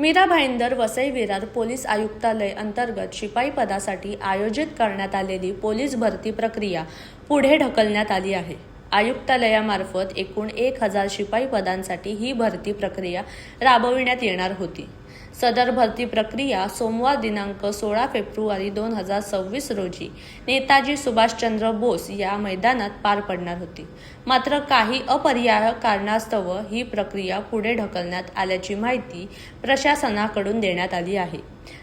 Mira Bhayandar Vasai Virar police आयुक्तालय अंतर्गत शिपाई पदासाठी आयोजित करण्यात आलेली पोलीस भरती प्रक्रिया पुढे ढकलण्यात आली आहे। आयुक्तालयामार्फत एकूण 1000 शिपाई पदांसाठी ही भरती प्रक्रिया राबविण्यात येणार होती। सदर भरती प्रक्रिया सोमवार दिनांक 16 फेब्रुवारी 2026 रोजी नेताजी सुभाषचंद्र बोस या मैदानात पार पडणार होती। मात्र काही अपरिहार्य कारणास्तव ही प्रक्रिया पुढे ढकलण्यात आल्याची माहिती प्रशासनाकडून देण्यात आली आहे।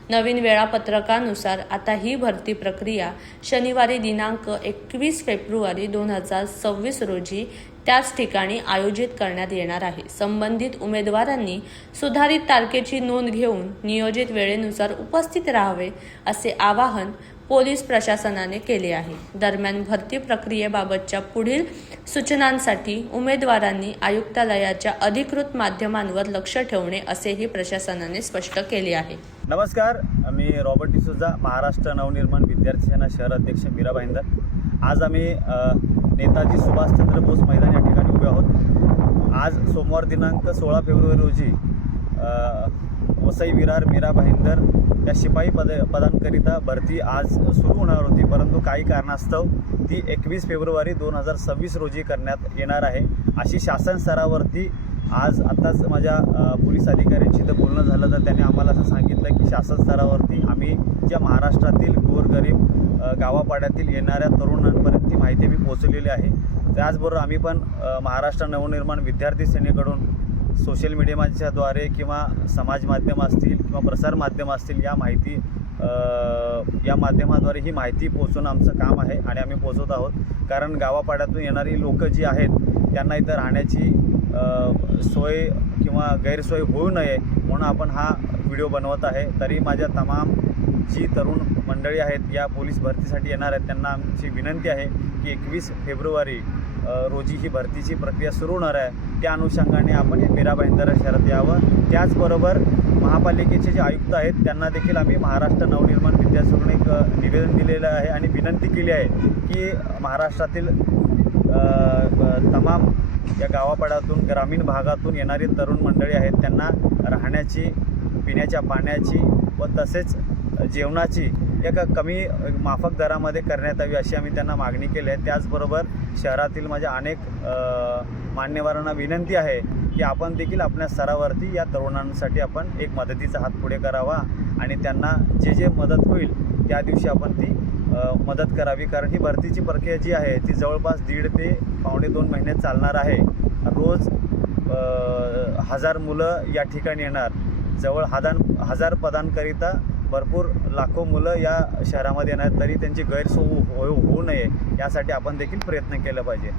नवीन वेळापत्रकानुसार आता ही भरती प्रक्रिया शनिवारी दिनांक 21 फेब्रुवारी 2026 रोजी त्याच ठिकाणी आयोजित करण्यात येणार आहे। संबंधित उमेदवारांनी सुधारित तारखेची नोंद घेऊन नियोजित वेळेनुसार उपस्थित राहावे असे आवाहन पोलीस प्रशासनाने केले आहे। दरम्यान भरती प्रक्रियेबाबतच्या पुढील सूचनांसाठी उमेदवारांनी आयुक्तालयाच्या अधिकृत माध्यमांवर लक्ष ठेवणे असेही प्रशासनाने स्पष्ट केले आहे। नमस्कार, मी रॉबर्ट डिसूजा, महाराष्ट्र नवनिर्माण विद्यार्थी सेना शहर अध्यक्ष मीरा भाईंदर। आज आम्ही नेताजी सुभाषचंद्र बोस मैदान या ठिकाणी उभे आहोत। आज सोमवार दिनांक 16 फेब्रुवारी रोजी वसई विरार मीरा भाईंदर या शिपाई पदांकरिता भरती आज सुरू होणार होती, परंतु काही कारणास्तव ती 21 फेब्रुवारी 2026 रोजी करण्यात येणार आहे अशी शासन स्तरावरती आज आत्ताच माझ्या पोलीस अधिकाऱ्यांशी तर बोलणं झालं, तर त्यांनी आम्हाला असं सांगितलं की शासन स्तरावरती आम्ही ज्या महाराष्ट्रातील गोरगरीब गावापाड्यातील येणाऱ्या तरुणांपर्यंत ती माहिती मी पोहोचवलेली आहे। त्याचबरोबर आम्ही पण महाराष्ट्र नवनिर्माण विद्यार्थी सेनेकडून सोशल मीडियाच्याद्वारे किंवा समाज माध्यम असतील किंवा प्रसार माध्यम असतील या माध्यमाद्वारे ही माहिती पोहोचवणं आमचं काम आहे आणि आम्ही पोहोचवत आहोत। कारण गावापाड्यातून येणारी लोक जी आहेत त्यांना इथं राहण्याची सोय किंवा गैरसोय होऊ नये म्हणून आपण हा व्हिडिओ बनवत आहे। तरी माझ्या तमाम जी तरुण मंडळी आहेत या पोलीस भरतीसाठी येणार आहेत त्यांना आमची विनंती आहे की 21 फेब्रुवारी रोजी ही भरतीची प्रक्रिया सुरू होणार आहे। त्या अनुषंगाने आपण मीरा भाईंदर शहरात यावं। त्याचबरोबर महापालिकेचे जे आयुक्त आहेत त्यांना देखील आम्ही महाराष्ट्र नवनिर्माण विद्यार्थ्यांकडून एक निवेदन दिलेलं आहे आणि विनंती केली आहे की महाराष्ट्रातील तमाम या गावापाड्यातून ग्रामीण भागातून येणारी तरुण मंडळी आहेत त्यांना राहण्याची, पिण्याच्या पाण्याची व तसेच जेवणाची एका कमी माफक दरामध्ये करण्यात यावी अशी आम्ही त्यांना मागणी केली आहे। त्याचबरोबर शहरातील माझ्या अनेक मान्यवरांना विनंती आहे की आपण देखील आपल्या स्तरावरती या तरुणांसाठी आपण एक मदतीचा हात पुढे करावा आणि त्यांना जे मदत होईल त्या दिवशी आपण ती मदत करावी। कारण ही भरतीची प्रक्रिया जी आहे ती जवळपास 1.5 ते 2.5 महिने चालणार आहे। रोज 1000 मुलं या ठिकाणी येणार। जवळ 1000 पदांकरिता भरपूर लाखो मुलं या शहरामध्ये येणार, तरी त्यांची गैरसोय होऊ नये यासाठी आपण देखील प्रयत्न केला पाहिजे।